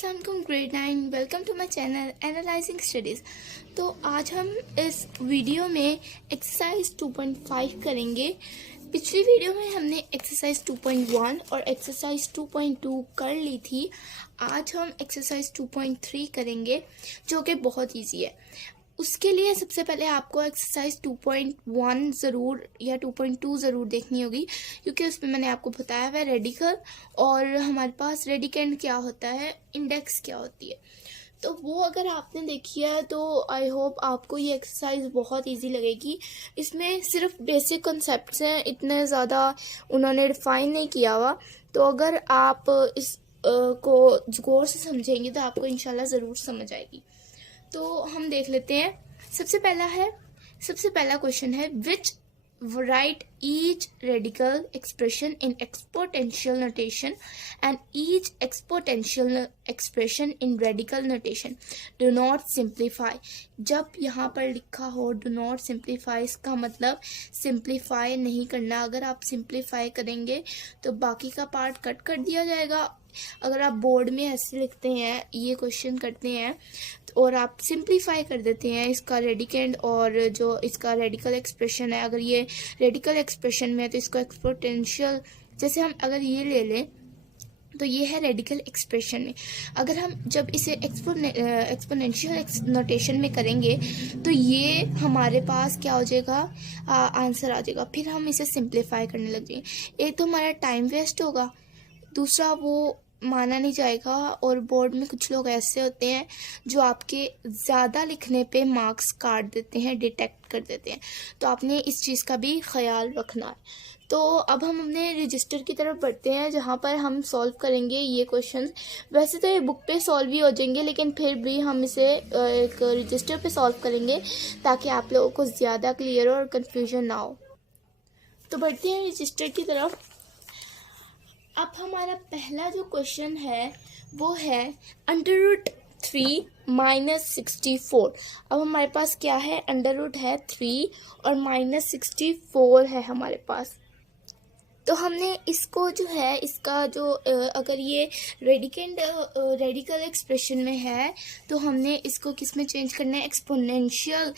अस्सलाम वालेकुम grade 9 welcome to my channel analysing studies. तो आज हम इस वीडियो में एक्सरसाइज 2.5 करेंगे। पिछली वीडियो में हमने एक्सरसाइज 2.1 और एक्सरसाइज 2.2 कर ली थी। आज हम एक्सरसाइज 2.3 करेंगे जो कि बहुत इजी है। उसके लिए सबसे पहले आपको एक्सरसाइज 2.1 ज़रूर या 2.2 ज़रूर देखनी होगी, क्योंकि उसमें मैंने आपको बताया हुआ है रेडिकल और हमारे पास रेडिकेंड क्या होता है, इंडेक्स क्या होती है। तो वो अगर आपने देखी है तो आई होप आपको ये एक्सरसाइज बहुत इजी लगेगी। इसमें सिर्फ बेसिक कॉन्सेप्ट्स हैं, इतने ज़्यादा उन्होंने डिफाइन नहीं किया हुआ। तो अगर आप इस को गौर से समझेंगे तो आपको इंशाल्लाह ज़रूर समझ आएगी। तो हम देख लेते हैं। सबसे पहला क्वेश्चन है विच write each radical expression in exponential notation and each exponential expression in radical notation. Do not simplify. जब यहाँ पर लिखा हो do not simplify, इसका मतलब simplify नहीं करना। अगर आप simplify करेंगे तो बाकी का पार्ट कट कर दिया जाएगा। अगर आप बोर्ड में ऐसे लिखते हैं, ये क्वेश्चन करते हैं और आप सिंप्लीफाई कर देते हैं इसका रेडिकेंड और जो इसका रेडिकल एक्सप्रेशन है, अगर ये रेडिकल एक्सप्रेशन में है तो इसको एक्सपोनेंशियल, जैसे हम अगर ये ले लें तो ये है रेडिकल एक्सप्रेशन में। अगर हम जब इसे एक्सपोनेंशियल नोटेशन में करेंगे तो ये हमारे पास क्या हो जाएगा, आंसर आ जाएगा। फिर हम इसे सिंप्लीफाई करने लग जाएंगे। एक तो हमारा टाइम वेस्ट होगा, दूसरा वो माना नहीं जाएगा। और बोर्ड में कुछ लोग ऐसे होते हैं जो आपके ज़्यादा लिखने पे मार्क्स काट देते हैं, डिटेक्ट कर देते हैं। तो आपने इस चीज़ का भी ख्याल रखना है। तो अब हम अपने रजिस्टर की तरफ बढ़ते हैं, जहाँ पर हम सॉल्व करेंगे ये क्वेश्चन। वैसे तो ये बुक पे सॉल्व ही हो जाएंगे, लेकिन फिर भी हम इसे एक रजिस्टर पे सॉल्व करेंगे ताकि आप लोगों को ज़्यादा क्लियर हो और कन्फ्यूजन ना हो। तो बढ़ते हैं रजिस्टर की तरफ। अब हमारा पहला जो क्वेश्चन है वो है √3 - 64। अब हमारे पास क्या है, अंडर रूट है 3 और -64 है हमारे पास। तो हमने इसको जो है, इसका जो अगर ये रेडिकल एक्सप्रेशन में है तो हमने इसको किस में चेंज करना है, एक्सपोनेंशियल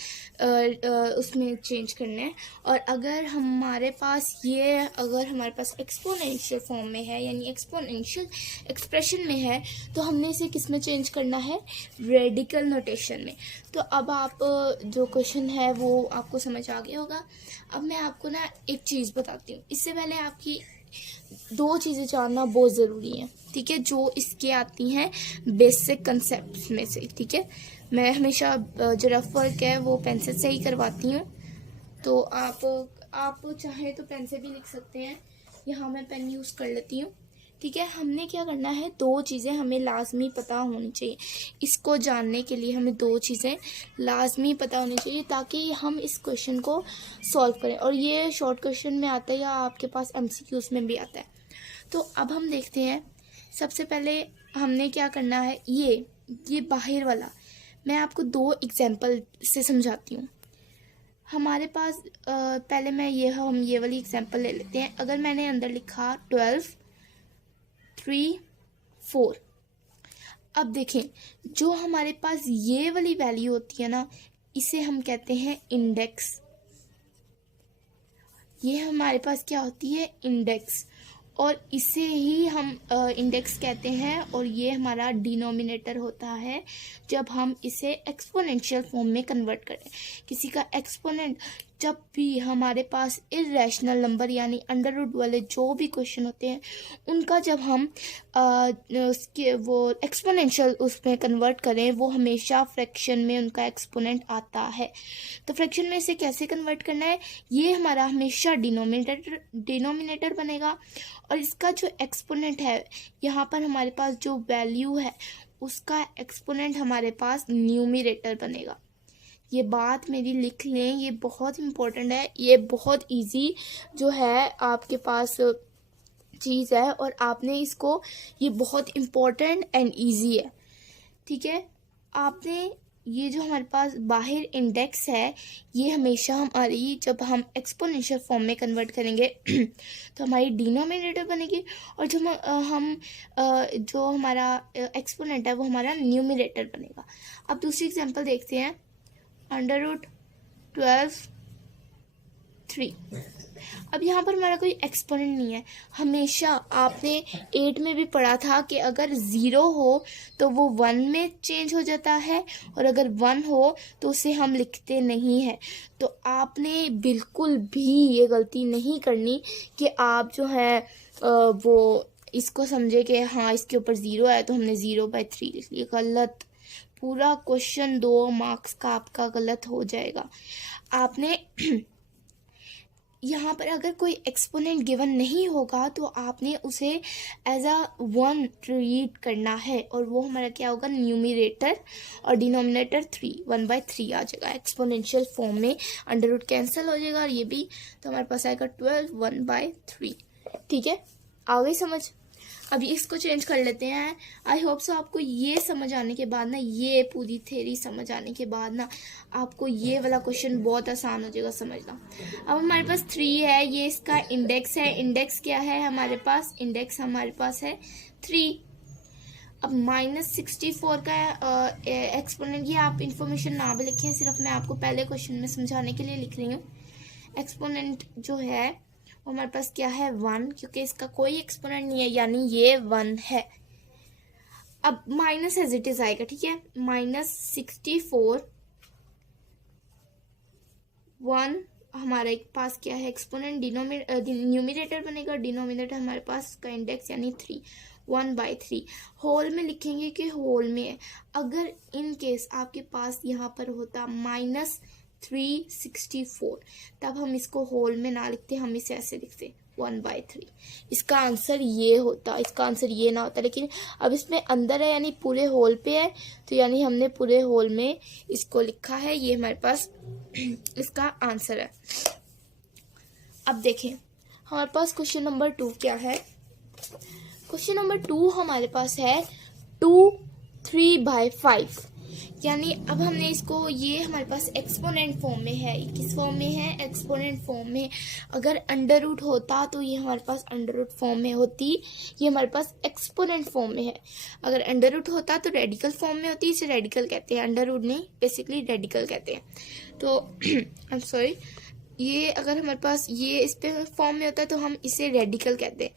उसमें चेंज करना है। और अगर हमारे पास एक्सपोनेंशियल फॉर्म में है, यानी एक्सपोनेंशियल एक्सप्रेशन में है, तो हमने इसे किस में चेंज करना है, रेडिकल नोटेशन में। तो अब आप जो क्वेश्चन है वो आपको समझ आ गया होगा। अब मैं आपको ना एक चीज़ बताती हूँ। इससे पहले आपकी दो चीज़ें जानना बहुत ज़रूरी है, ठीक है, जो इसके आती हैं बेसिक कंसेप्ट में से। ठीक है, मैं हमेशा जो रफ वर्क है वो पेंसिल से ही करवाती हूँ। तो आप चाहें तो पेन से भी लिख सकते हैं। यहाँ मैं पेन यूज़ कर लेती हूँ। ठीक है, हमने क्या करना है, दो चीज़ें हमें लाजमी पता होनी चाहिए। इसको जानने के लिए हमें दो चीज़ें लाजमी पता होनी चाहिए ताकि हम इस क्वेश्चन को सॉल्व करें। और ये शॉर्ट क्वेश्चन में आता है या आपके पास MCQs में भी आता है। तो अब हम देखते हैं। सबसे पहले हमने क्या करना है, ये बाहर वाला मैं आपको दो एग्जाम्पल से समझाती हूँ। हमारे पास पहले हम ये वाली एग्जाम्पल ले लेते हैं। अगर मैंने अंदर लिखा 12, 3, 4। अब देखें, जो हमारे पास ये वाली वैल्यू होती है ना, इसे हम कहते हैं इंडेक्स। ये हमारे पास क्या होती है, इंडेक्स, और इसे ही हम इंडेक्स कहते हैं। और ये हमारा डिनोमिनेटर होता है जब हम इसे एक्सपोनेंशियल फॉर्म में कन्वर्ट करें। किसी का एक्सपोनेंट, जब भी हमारे पास इरेशनल नंबर यानी अंडर रूट वाले जो भी क्वेश्चन होते हैं, उनका जब हम उसके वो एक्सपोनेंशियल उसमें कन्वर्ट करें, वो हमेशा फ्रैक्शन में उनका एक्सपोनेंट आता है। तो फ्रैक्शन में इसे कैसे कन्वर्ट करना है, ये हमारा हमेशा डिनोमिनेटर बनेगा। और इसका जो एक्सपोनेंट है, यहाँ पर हमारे पास जो वैल्यू है उसका एक्सपोनेंट हमारे पास न्यूमरेटर बनेगा। ये बात मेरी लिख लें, ये बहुत इम्पोर्टेंट है। ये बहुत इजी जो है आपके पास चीज़ है और आपने इसको, ये बहुत इम्पोर्टेंट एंड इजी है। ठीक है, आपने ये जो हमारे पास बाहर इंडेक्स है, ये हमेशा हमारी जब हम एक्सपोनेंशियल फॉर्म में कन्वर्ट करेंगे तो हमारी डिनोमिनेटर बनेगी, और जो जो हमारा एक्सपोनेंट है वो हमारा न्यूमिनेटर बनेगा। अब दूसरी एग्जांपल देखते हैं, √12(3). अब यहाँ पर हमारा कोई एक्सपोनेंट नहीं है। हमेशा आपने 8 में भी पढ़ा था कि अगर 0 हो तो वो 1 में चेंज हो जाता है, और अगर 1 हो तो उसे हम लिखते नहीं है। तो आपने बिल्कुल भी ये गलती नहीं करनी कि आप जो है वो इसको समझे कि हाँ इसके ऊपर 0 है तो हमने 0/3 लिख लिया। गलत, पूरा क्वेश्चन 2 मार्क्स का आपका गलत हो जाएगा। आपने यहाँ पर अगर कोई एक्सपोनेंट गिवन नहीं होगा तो आपने उसे एज अ 1 ट्रीट करना है, और वो हमारा क्या होगा, न्यूमिनेटर, और डिनोमिनेटर 3 1/3 आ जाएगा एक्सपोनेंशियल फॉर्म में। अंडर रूट कैंसिल हो जाएगा और ये भी, तो हमारे पास आएगा 12 1/3। ठीक है, आ गई समझ। अभी इसको चेंज कर लेते हैं। आई होप सो आपको ये समझ आने के बाद ना, ये पूरी थ्योरी समझ आने के बाद ना, आपको ये वाला क्वेश्चन बहुत आसान हो जाएगा समझना। अब हमारे पास 3 है, ये इसका इंडेक्स है। इंडेक्स क्या है हमारे पास, इंडेक्स हमारे पास है 3। अब -64 का एक्सपोनेंट, ये आप इंफॉर्मेशन ना भी लिखें, सिर्फ मैं आपको पहले क्वेश्चन में समझाने के लिए लिख रही हूँ। एक्सपोनेंट जो है वो हमारे पास क्या है, 1, क्योंकि इसका कोई एक्सपोनेंट नहीं है, यानी ये 1 है। अब माइनस एज इट इज आएगा, ठीक है, -64 1 हमारे पास क्या है, एक्सपोनेंट, न्यूमिनेटर बनेगा, डिनोमिनेटर हमारे पास का इंडेक्स यानी 3 1/3। होल में लिखेंगे कि होल में है। अगर इन केस आपके पास यहाँ पर होता -364, तब हम इसको होल में ना लिखते, हम इसे ऐसे लिखते 1/3। इसका आंसर ये होता, इसका आंसर ये ना होता, लेकिन अब इसमें अंदर है यानी पूरे होल पे है, तो यानी हमने पूरे होल में इसको लिखा है। ये हमारे पास इसका आंसर है। अब देखें हमारे पास क्वेश्चन नंबर 2 क्या है। क्वेश्चन नंबर 2 हमारे पास है 2 3/5, यानी अब हमने इसको, ये हमारे पास एक्सपोनेंट फॉर्म में है। किस फॉर्म में है, एक्सपोनेंट फॉर्म में। अगर अंडर रूट होता तो ये हमारे पास अंडर रूट फॉर्म में होती, ये हमारे पास एक्सपोनेंट फॉर्म में है। अगर अंडर रूट होता तो रेडिकल फॉर्म में होती, इसे रेडिकल कहते हैं, अंडर रूट नहीं, बेसिकली रेडिकल कहते हैं। तो आई एम सॉरी, ये अगर हमारे पास ये इस पे फॉर्म में होता है तो हम इसे रेडिकल कहते हैं।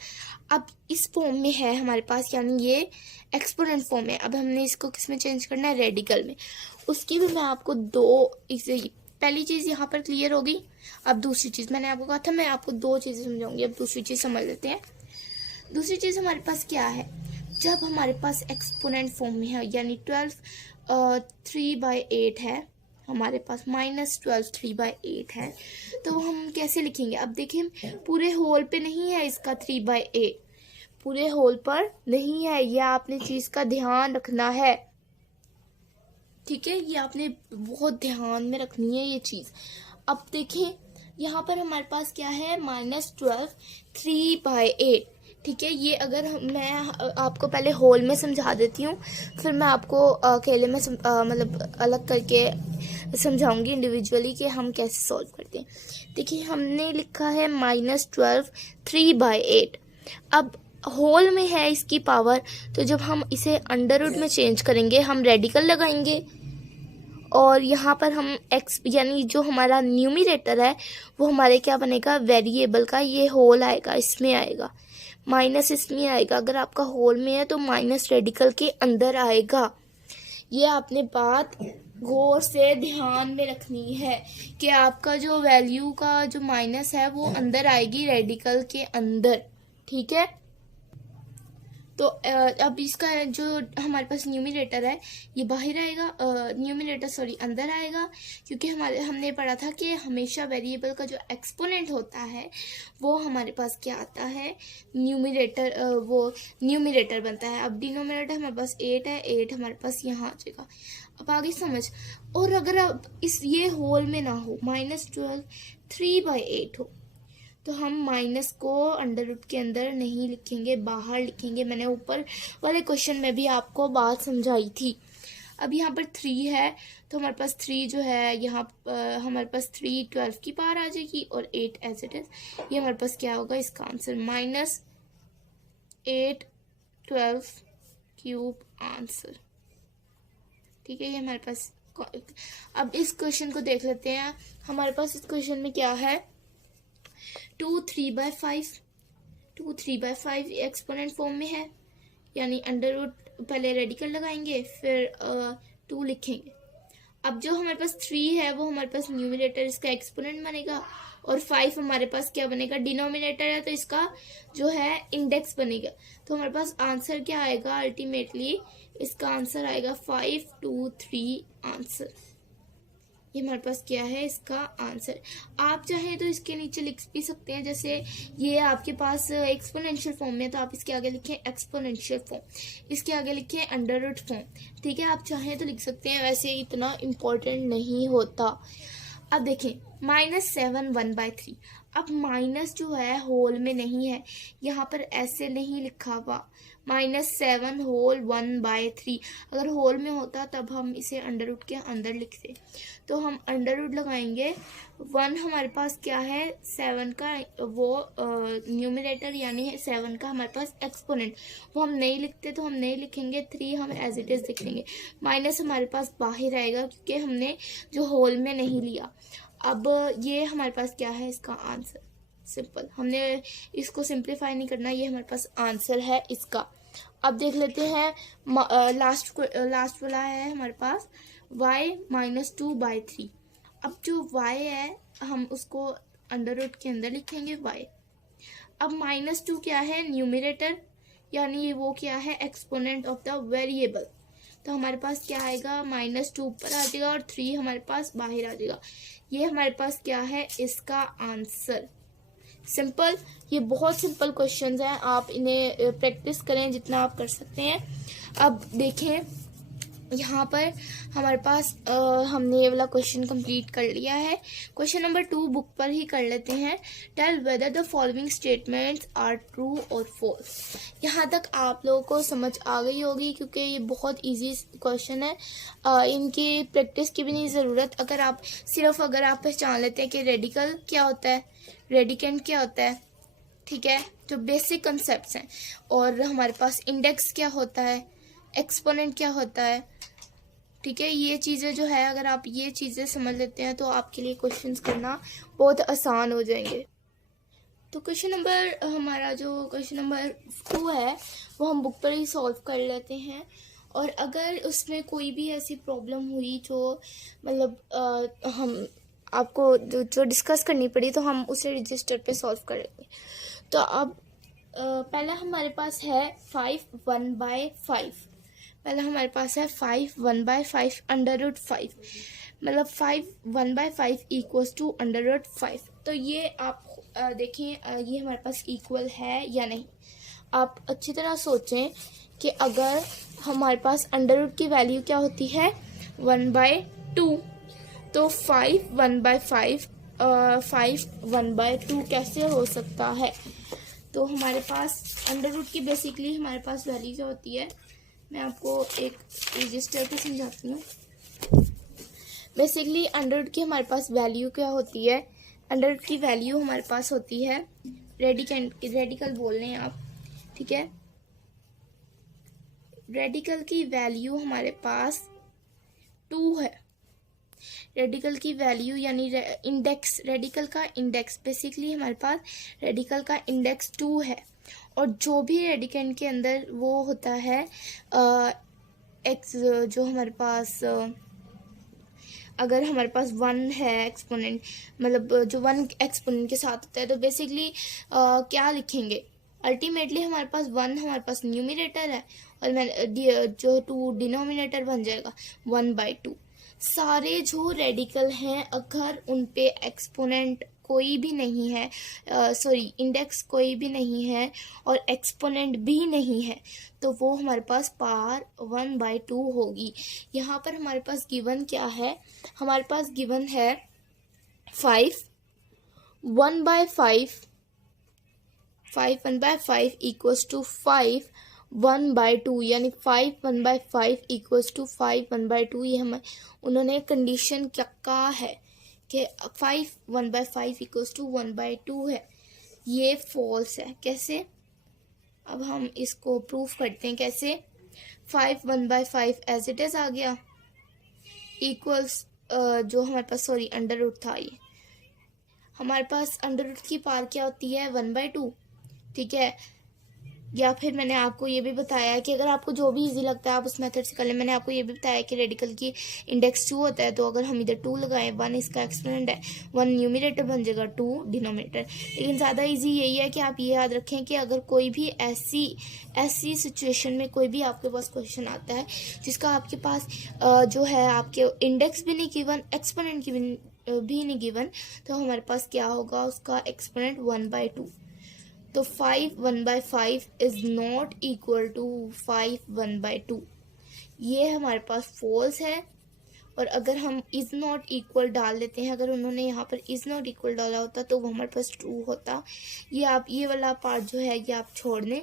अब इस फॉर्म में है हमारे पास, यानी ये एक्सपोनेंट फॉर्म है। अब हमने इसको किस में चेंज करना है, रेडिकल में। उसकी भी मैं आपको पहली चीज़ यहाँ पर क्लियर होगी। अब दूसरी चीज़, मैंने आपको कहा था मैं आपको 2 चीज़ें समझाऊंगी, अब दूसरी चीज़ समझ लेते हैं। दूसरी चीज़ हमारे पास क्या है, जब हमारे पास एक्सपोनेंट फॉर्म में है, यानी 12 3/8 है हमारे पास, -12 3/8 है, तो हम कैसे लिखेंगे। अब देखिए पूरे होल पे नहीं है इसका 3/8, पूरे होल पर नहीं है, ये आपने चीज का ध्यान रखना है, ठीक है, ये आपने बहुत ध्यान में रखनी है ये चीज। अब देखिए यहाँ पर हमारे पास क्या है, -12 3/8, ठीक है। ये अगर मैं आपको पहले होल में समझा देती हूँ, फिर मैं आपको अकेले में मतलब अलग करके समझाऊंगी इंडिविजुअली कि हम कैसे सॉल्व करते हैं। देखिए हमने लिखा है -12 3/8। अब होल में है इसकी पावर, तो जब हम इसे अंडर रूट में चेंज करेंगे हम रेडिकल लगाएंगे, और यहाँ पर हम एक्स यानी जो हमारा न्यूमिनेटर है वो हमारे क्या बनेगा, वेरिएबल का ये होल आएगा, इसमें आएगा, माइनस इसमें आएगा। अगर आपका होल में है तो माइनस रेडिकल के अंदर आएगा। ये आपने बात गौर से ध्यान में रखनी है कि आपका जो वैल्यू का जो माइनस है वो अंदर आएगी रेडिकल के अंदर, ठीक है। तो अब इसका जो हमारे पास न्यूमिनेटर है ये बाहर आएगा, न्यूमिनेटर सॉरी अंदर आएगा, क्योंकि हमने पढ़ा था कि हमेशा वेरिएबल का जो एक्सपोनेंट होता है वो हमारे पास क्या आता है, न्यूमिनेटर, वो न्यूमिनेटर बनता है। अब डिनोमिनेटर हमारे पास 8 है, 8 हमारे पास यहाँ आ जाएगा। अब आगे समझ, और अगर अब ये होल में ना हो, -12 3/8 हो, तो हम माइनस को अंडर रूट के अंदर नहीं लिखेंगे, बाहर लिखेंगे। मैंने ऊपर वाले क्वेश्चन में भी आपको बात समझाई थी। अब यहाँ पर 3 है तो हमारे पास 3 जो है यहाँ हमारे पास 3 12 की पावर आ जाएगी और 8 एज इट इज। ये हमारे पास क्या होगा इसका आंसर, -8 12 क्यूब आंसर। ठीक है, ये हमारे पास। अब इस क्वेश्चन को देख लेते हैं। हमारे पास इस क्वेश्चन में क्या है, 2 3/5, 2 3/5 एक्सपोनेंट फॉर्म में है, यानी अंडर रूट पहले रेडिकल लगाएंगे फिर 2 लिखेंगे। अब जो हमारे पास 3 है वो हमारे पास न्यूमरेटर इसका एक्सपोनेंट बनेगा और 5 हमारे पास क्या बनेगा, डिनोमिनेटर है तो इसका जो है इंडेक्स बनेगा। तो हमारे पास आंसर क्या आएगा, अल्टीमेटली इसका आंसर आएगा 5 2 3 आंसर। ये हमारे पास क्या है इसका आंसर। आप चाहें तो इसके नीचे लिख भी सकते हैं, जैसे ये आपके पास एक्सपोनेंशियल फॉर्म में तो आप इसके आगे लिखें एक्सपोनेंशियल फॉर्म, इसके आगे लिखें अंडर रूट फॉर्म। ठीक है, आप चाहें तो लिख सकते हैं, वैसे इतना इम्पोर्टेंट नहीं होता। अब देखें -7 1/3। अब माइनस जो है होल में नहीं है, यहाँ पर ऐसे नहीं लिखा हुआ, -7 होल 1/3। अगर होल में होता तब हम इसे अंडर रूट के अंदर लिखते, तो हम अंडर रूट लगाएंगे। 1 हमारे पास क्या है, 7 का वो न्यूमरेटर यानी 7 का हमारे पास एक्सपोनेंट, वो हम नहीं लिखते तो हम नहीं लिखेंगे। 3 हम एज इट इज लिख लेंगे। माइनस हमारे पास बाहर आएगा क्योंकि हमने जो होल में नहीं लिया। अब ये हमारे पास क्या है इसका आंसर, सिंपल, हमने इसको सिंप्लीफाई नहीं करना, ये हमारे पास आंसर है इसका। अब देख लेते हैं लास्ट वाला है हमारे पास y -2/3। अब जो y है हम उसको अंडर रूट के अंदर लिखेंगे y। अब -2 क्या है, न्यूमरेटर, यानी वो क्या है, एक्सपोनेंट ऑफ द वेरिएबल। तो हमारे पास क्या आएगा, -2 ऊपर आ जाएगा और 3 हमारे पास बाहर आ जाएगा। ये हमारे पास क्या है इसका आंसर। सिंपल, ये बहुत सिंपल क्वेश्चंस हैं, आप इन्हें प्रैक्टिस करें जितना आप कर सकते हैं। अब देखें यहाँ पर हमारे पास हमने ये वाला क्वेश्चन कंप्लीट कर लिया है। क्वेश्चन नंबर 2 बुक पर ही कर लेते हैं। Tell whether the following statements are true और फॉल्स। यहाँ तक आप लोगों को समझ आ गई होगी क्योंकि ये बहुत इजी क्वेश्चन है, इनकी प्रैक्टिस की भी नहीं ज़रूरत। अगर आप पहचान लेते हैं कि रेडिकल क्या होता है, रेडिकेंट क्या होता है, ठीक है, जो बेसिक कंसेप्ट हैं, और हमारे पास इंडेक्स क्या होता है, एक्सपोनेंट क्या होता है, ठीक है, ये चीज़ें जो है अगर आप ये चीज़ें समझ लेते हैं तो आपके लिए क्वेश्चंस करना बहुत आसान हो जाएंगे। तो क्वेश्चन नंबर 2 है वो हम बुक पर ही सॉल्व कर लेते हैं। और अगर उसमें कोई भी ऐसी प्रॉब्लम हुई जो मतलब हम आपको जो डिस्कस करनी पड़ी तो हम उसे रजिस्टर पे सॉल्व करेंगे। तो अब पहला हमारे पास है 5 1/5। पहला हमारे पास है 5 1/5 अंडर रूट 5, मतलब 5 1/5 इक्वल्स टू अंडर रूट 5। तो ये आप देखें ये हमारे पास इक्वल है या नहीं। आप अच्छी तरह सोचें कि अगर हमारे पास अंडर रूट की वैल्यू क्या होती है 1/2, तो 5 1/5 5 1/2 कैसे हो सकता है। तो हमारे पास अंडर रूट की बेसिकली हमारे पास वैल्यू क्या होती है, मैं आपको एक रजिस्टर पे समझाती हूँ। बेसिकली अंडर रूट की हमारे पास वैल्यू क्या होती है, अंडर रूट की वैल्यू हमारे पास होती है रेडिकल बोल रहे हैं आप, ठीक है, रेडिकल की वैल्यू हमारे पास 2 है। रेडिकल की वैल्यू यानी इंडेक्स, रेडिकल का इंडेक्स, बेसिकली हमारे पास रेडिकल का इंडेक्स 2 है। और जो भी रेडिकेंट के अंदर वो होता है एक्स, जो हमारे पास अगर हमारे पास 1 है एक्सपोनेंट, मतलब जो 1 एक्सपोनेंट के साथ होता है, तो बेसिकली क्या लिखेंगे, अल्टीमेटली हमारे पास 1 हमारे पास न्यूमरेटर है और जो 2 डिनोमिनेटर बन जाएगा 1/2। सारे जो रेडिकल हैं अगर उन पे एक्सपोनेंट कोई भी नहीं है, इंडेक्स कोई भी नहीं है और एक्सपोनेंट भी नहीं है, तो वो हमारे पास पावर 1/2 होगी। यहाँ पर हमारे पास गिवन क्या है, हमारे पास गिवन है 5 1/5 इक्वल्स टू 5 1/2 यानी 5 1/5 इक्वल्स टू 5 1/2। ये हमें उन्होंने कंडीशन क्या कहा है कि 5 1/5 इक्वल्स टू 1/2 है, ये फॉल्स है। कैसे? अब हम इसको प्रूफ करते हैं। कैसे? 5 1/5 एज इट इज आ गया इक्वल्स जो हमारे पास अंडर रूट था, ये हमारे पास अंडर रूट की पावर क्या होती है 1/2, ठीक है। या फिर मैंने आपको ये भी बताया कि अगर आपको जो भी इजी लगता है आप उस मेथड से कर लें। मैंने आपको ये भी बताया कि रेडिकल की इंडेक्स 2 होता है, तो अगर हम इधर 2 लगाएं, 1 इसका एक्सपोनेंट है, 1 न्यूमरेटर बन जाएगा, 2 डिनोमिनेटर। लेकिन ज़्यादा इजी यही है कि आप ये याद रखें कि अगर कोई भी ऐसी सिचुएशन में कोई भी आपके पास क्वेश्चन आता है जिसका आपके पास जो है आपके इंडेक्स भी नहीं गिवन, एक्सपोनेंट की भी नहीं गिवन, तो हमारे पास क्या होगा, उसका एक्सपोनेंट 1/2। तो 5 1/5 इज नॉट इक्वल टू 5 1/2, ये हमारे पास फॉल्स है। और अगर हम इज नॉट इक्वल डाल देते हैं, अगर उन्होंने यहाँ पर इज नॉट इक्वल डाला होता तो वो हमारे पास ट्रू होता। ये आप ये वाला पार्ट जो है ये आप छोड़ दें,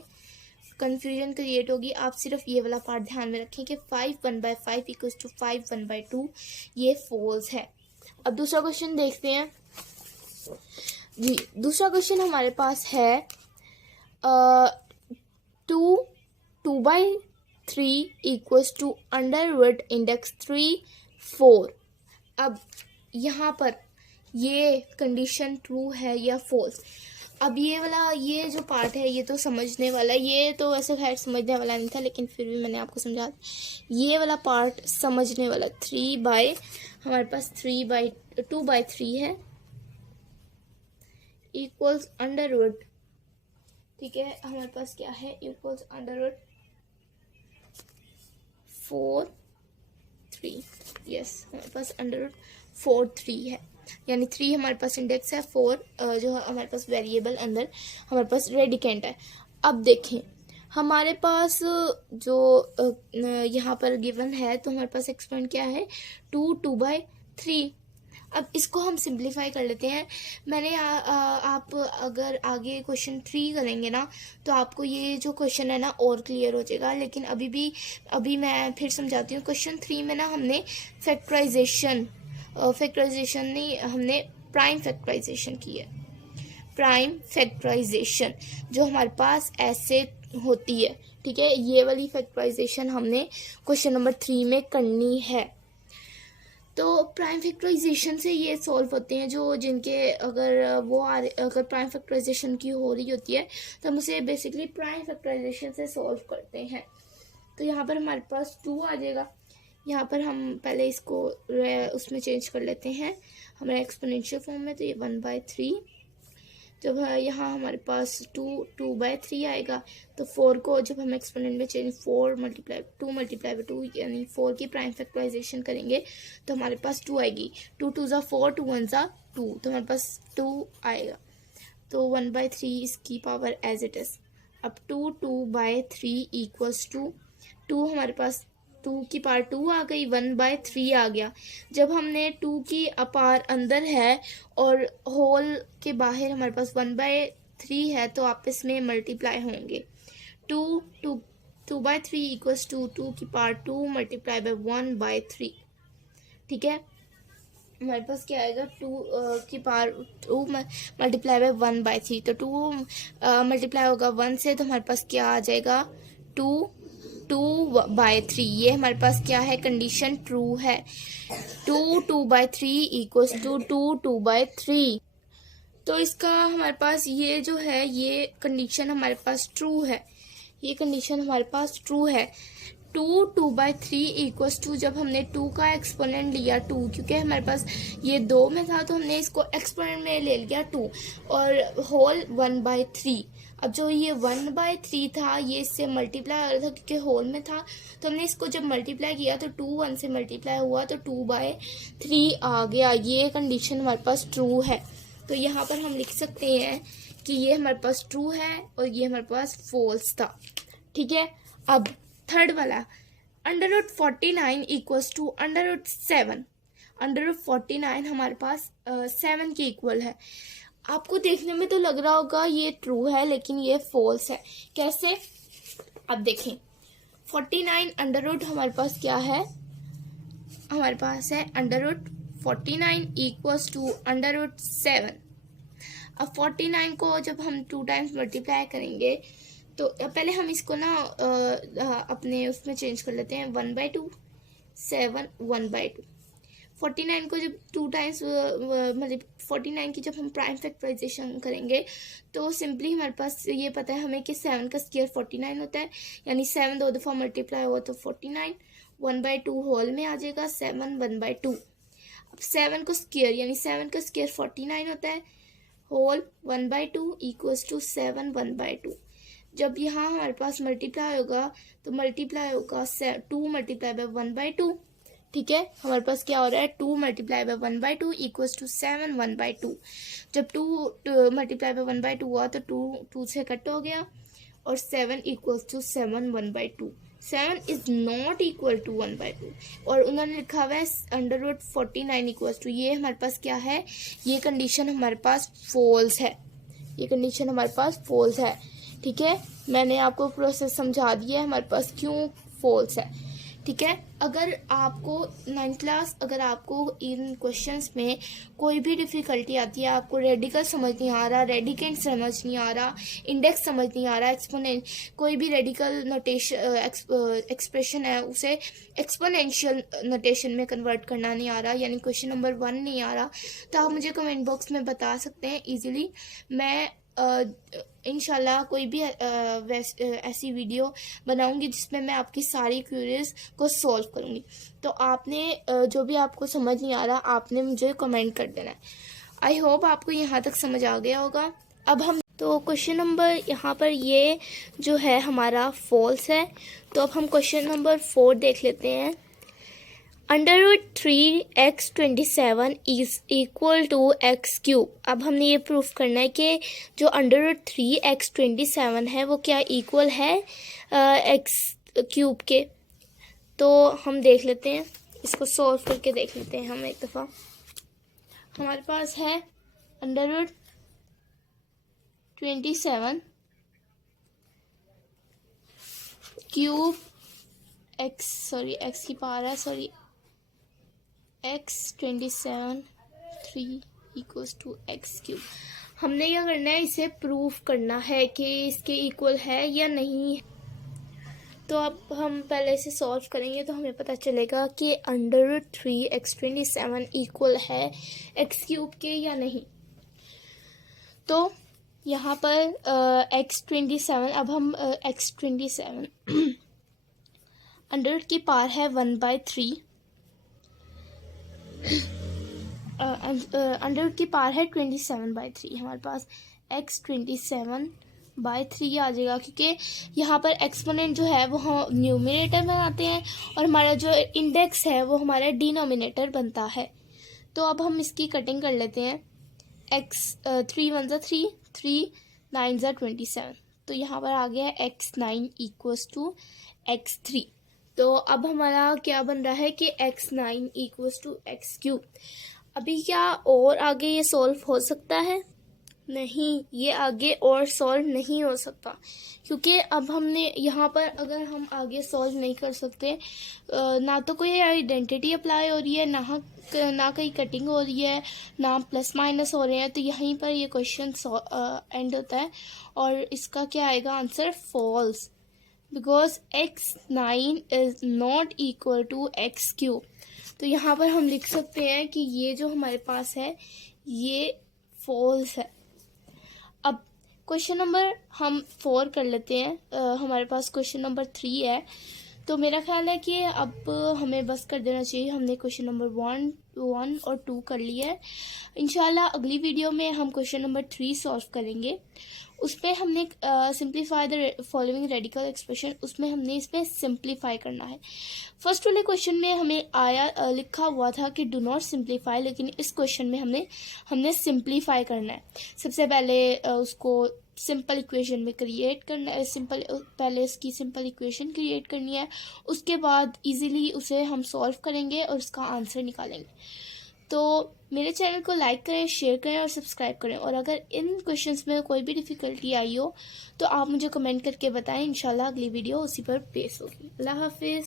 कंफ्यूजन क्रिएट होगी। आप सिर्फ ये वाला पार्ट ध्यान में रखें कि 5 1/5 इक्वल्स टू 5 1/2, ये फॉल्स है। अब दूसरा क्वेश्चन देखते हैं जी। दूसरा क्वेश्चन हमारे पास है 2/3 equals to under root index 3 4। अब यहाँ पर ये कंडीशन ट्रू है या फॉल्स। अब ये वाला ये जो पार्ट है ये तो समझने वाला है, ये तो वैसे खैर समझने वाला नहीं था लेकिन फिर भी मैंने आपको समझा। ये वाला पार्ट समझने वाला, हमारे पास 2/3 है इक्वल्स अंडर रूट, ठीक है। हमारे पास क्या है, इक्वल्स अंडर रूट 4 3, यस हमारे पास अंडर रूट 4 3 है, यानी 3 हमारे पास इंडेक्स है, 4 जो हमारे पास वेरिएबल अंदर हमारे पास रेडिकेंट है। अब देखें हमारे पास जो यहाँ पर गिवन है, तो हमारे पास एक्सपोनेंट क्या है 2/3। अब इसको हम सिंप्लीफाई कर लेते हैं। मैंने आप अगर आगे क्वेश्चन 3 करेंगे ना तो आपको ये जो क्वेश्चन है ना और क्लियर हो जाएगा। लेकिन अभी मैं फिर समझाती हूँ। क्वेश्चन 3 में ना हमने फैक्टराइजेशन नहीं, हमने प्राइम फैक्टराइजेशन की है। प्राइम फैक्टराइजेशन जो हमारे पास ऐसे होती है, ठीक है। ये वाली फैक्टराइजेशन हमने क्वेश्चन नंबर 3 में करनी है। तो प्राइम फैक्टराइजेशन से ये सॉल्व होते हैं जो जिनके अगर प्राइम फैक्टराइजेशन की हो रही होती है तो हम उसे बेसिकली प्राइम फैक्टराइजेशन से सॉल्व करते हैं। तो यहाँ पर हमारे पास 2 आ जाएगा। यहाँ पर हम पहले इसको उसमें चेंज कर लेते हैं हमारे एक्सपोनेंशियल फॉर्म में, तो ये 1/3। जब यहाँ हमारे पास 2/3 आएगा तो 4 को जब हम एक्सपोनेंट में चेंज 2 मल्टीप्लाई बाई 2 यानी 4 की प्राइम फैक्टराइजेशन करेंगे तो हमारे पास 2 आएगी। 2 2 ज़ा 4, 2 1 ज़ा 2, तो हमारे पास 2 आएगा। तो 1/3 इसकी पावर एज इट इज़। अब 2/3 इक्वल्स टू 2, हमारे पास 2 की पावर 2 आ गई, 1/3 आ गया। जब हमने 2 की पावर अंदर है और होल के बाहर हमारे पास 1/3 है तो आपस में मल्टीप्लाई होंगे। 2/3 इक्वल्स टू 2 की पावर 2 मल्टीप्लाई बाय 1/3, ठीक है। हमारे पास क्या आएगा 2 की पावर 2 मल्टीप्लाई बाय 1/3, तो 2 मल्टीप्लाई होगा 1 से, तो हमारे पास क्या आ जाएगा 2/3। ये हमारे पास क्या है, कंडीशन ट्रू है। 2/3 इक्वल्स टू 2/3। तो इसका हमारे पास ये जो है ये कंडीशन हमारे पास ट्रू है। ये कंडीशन हमारे पास ट्रू है। 2/3 इक्वल्स टू, जब हमने 2 का एक्सपोनेंट लिया 2, क्योंकि हमारे पास ये 2 में था तो हमने इसको एक्सपोनेंट में ले लिया 2 और होल 1/3। अब जो ये 1/3 था ये इससे मल्टीप्लाई हो रहा था क्योंकि होल में था, तो हमने इसको जब मल्टीप्लाई किया तो 2 1 से मल्टीप्लाई हुआ तो 2/3 आ गया। ये कंडीशन हमारे पास ट्रू है। तो यहाँ पर हम लिख सकते हैं कि ये हमारे पास ट्रू है और ये हमारे पास फॉल्स था, ठीक है। अब थर्ड वाला √49 इक्वल्स टू √7। √49 हमारे पास 7 के इक्वल है। आपको देखने में तो लग रहा होगा ये ट्रू है लेकिन ये फॉल्स है। कैसे? अब देखें 49 अंडर रूट हमारे पास क्या है, हमारे पास है under root 49 equals to under root 7। अब 49 को जब हम 2 टाइम्स मल्टीप्लाई करेंगे तो पहले हम इसको ना अपने उसमें चेंज कर लेते हैं, 1/2 7 1/2। 49 को जब 2 टाइम्स मतलब 49 की जब हम प्राइम फैक्टराइजेशन करेंगे तो सिंपली हमारे पास ये पता है हमें कि 7 का स्क्वायर 49 होता है, यानी 7 2 दफ़ा मल्टीप्लाई हुआ तो 49, 1/2 होल में आ जाएगा 7 1/2। अब 7 को स्क्वायर यानी 7 का स्क्वायर 49 होता है, होल 1/2 इक्वल्स टू 7 1/2। जब यहाँ हमारे पास मल्टीप्लाई होगा तो मल्टीप्लाई होगा 2 मल्टीप्लाई बाय 1/2, ठीक है। हमारे पास क्या हो रहा है 2 मल्टीप्लाई बाय 1/2 इक्वल्स टू 7 1/2। जब 2 मल्टीप्लाई बाय 1/2 हुआ तो 2 से कट हो गया और 7 equals to 7 1/2। 7 is not equal to 1/2 और उन्होंने लिखा हुआ है अंडर रूट 49 इक्वल्स टू, ये हमारे पास क्या है, ये कंडीशन हमारे पास फॉल्स है, ये कंडीशन हमारे पास फॉल्स है, ठीक है। मैंने आपको प्रोसेस समझा दिया है हमारे पास क्यों फॉल्स है, ठीक है। अगर आपको 9th क्लास अगर आपको इन क्वेश्चंस में कोई भी डिफ़िकल्टी आती है, आपको रेडिकल समझ नहीं आ रहा, रेडिकेंट समझ नहीं आ रहा, इंडेक्स समझ नहीं आ रहा, एक्सपोनेंट कोई भी रेडिकल नोटेशन एक्सप्रेशन है उसे एक्सपोनेंशियल नोटेशन में कन्वर्ट करना नहीं आ रहा, यानी क्वेश्चन नंबर 1 नहीं आ रहा, तो आप मुझे कमेंट बॉक्स में बता सकते हैं इजीली। मैं इंशाल्लाह कोई भी ऐसी वीडियो बनाऊंगी जिसमें मैं आपकी सारी क्वेरीज को सॉल्व करूंगी। तो आपने जो भी आपको समझ नहीं आ रहा आपने मुझे कमेंट कर देना है। आई होप आपको यहाँ तक समझ आ गया होगा। अब हम तो क्वेश्चन नंबर यहाँ पर ये जो है हमारा फॉल्स है, तो अब हम क्वेश्चन नंबर 4 देख लेते हैं। Under root 3x27 is equal to x cube. अब हमने ये प्रूफ करना है कि जो अंडर रूट 3x27 है वो क्या इक्वल है एक्स क्यूब के। तो हम देख लेते हैं, इसको सॉल्व करके देख लेते हैं हम एक दफ़ा। हमारे पास है अंडर रूट 27 क्यूब एक्स की पावर है x27 3 equals to x cube. हमने क्या करना है, इसे प्रूफ करना है कि इसके इक्वल है या नहीं। तो अब हम पहले इसे सॉल्व करेंगे तो हमें पता चलेगा कि अंडर रूट 3x27 इक्वल है एक्स क्यूब के या नहीं। तो यहाँ पर x27, अब हम x27 अंडर रूट की पावर है 1/3, अंडर रूट की पावर है 27/3। हमारे पास x27/3 आ जाएगा, क्योंकि यहाँ पर एक्सपोनेंट जो है वो हम न्यूमिनेटर बनाते हैं और हमारा जो इंडेक्स है वो हमारा डिनोमिनेटर बनता है। तो अब हम इसकी कटिंग कर लेते हैं। 3 1 3 3 9 27, तो यहाँ पर आ गया है x9 इक्वल्स टू x3। तो अब हमारा क्या बन रहा है कि x9 equals to x cube. अभी क्या और आगे ये सॉल्व हो सकता है? नहीं, ये आगे और सॉल्व नहीं हो सकता, क्योंकि अब हमने यहाँ पर अगर हम आगे सॉल्व नहीं कर सकते, ना तो कोई आइडेंटिटी अप्लाई हो रही है, ना कहीं कटिंग हो रही है, ना प्लस माइनस हो रहे हैं, तो यहीं पर ये क्वेश्चन एंड होता है और इसका क्या आएगा answer? False, because x9 is not equal to x cube. तो यहाँ पर हम लिख सकते हैं कि ये जो हमारे पास है ये फॉल्स है। अब क्वेश्चन नंबर हम 4 कर लेते हैं। हमारे पास क्वेश्चन नंबर 3 है, तो मेरा ख्याल है कि अब हमें बस कर देना चाहिए। हमने क्वेश्चन नंबर 1 और 2 कर लिया है। इंशाल्लाह अगली वीडियो में हम क्वेश्चन नंबर 3 सॉल्व करेंगे। उसमें हमने simplify the following radical expression, उसमें हमने इसमें सिंप्लीफाई करना है। फर्स्ट वाले क्वेश्चन में हमें लिखा हुआ था कि डू नॉट सिंप्लीफाई, लेकिन इस क्वेश्चन में हमने सिंप्लीफाई करना है। सबसे पहले उसको सिंपल इक्वेशन में क्रिएट करना है, पहले इसकी सिंपल इक्वेशन क्रिएट करनी है, उसके बाद इजीली उसे हम सॉल्व करेंगे और उसका आंसर निकालेंगे। तो मेरे चैनल को लाइक करें, शेयर करें और सब्सक्राइब करें। और अगर इन क्वेश्चंस में कोई भी डिफ़िकल्टी आई हो तो आप मुझे कमेंट करके बताएं। इंशाल्लाह अगली वीडियो उसी पर बेस होगी। अल्लाह हाफिज़।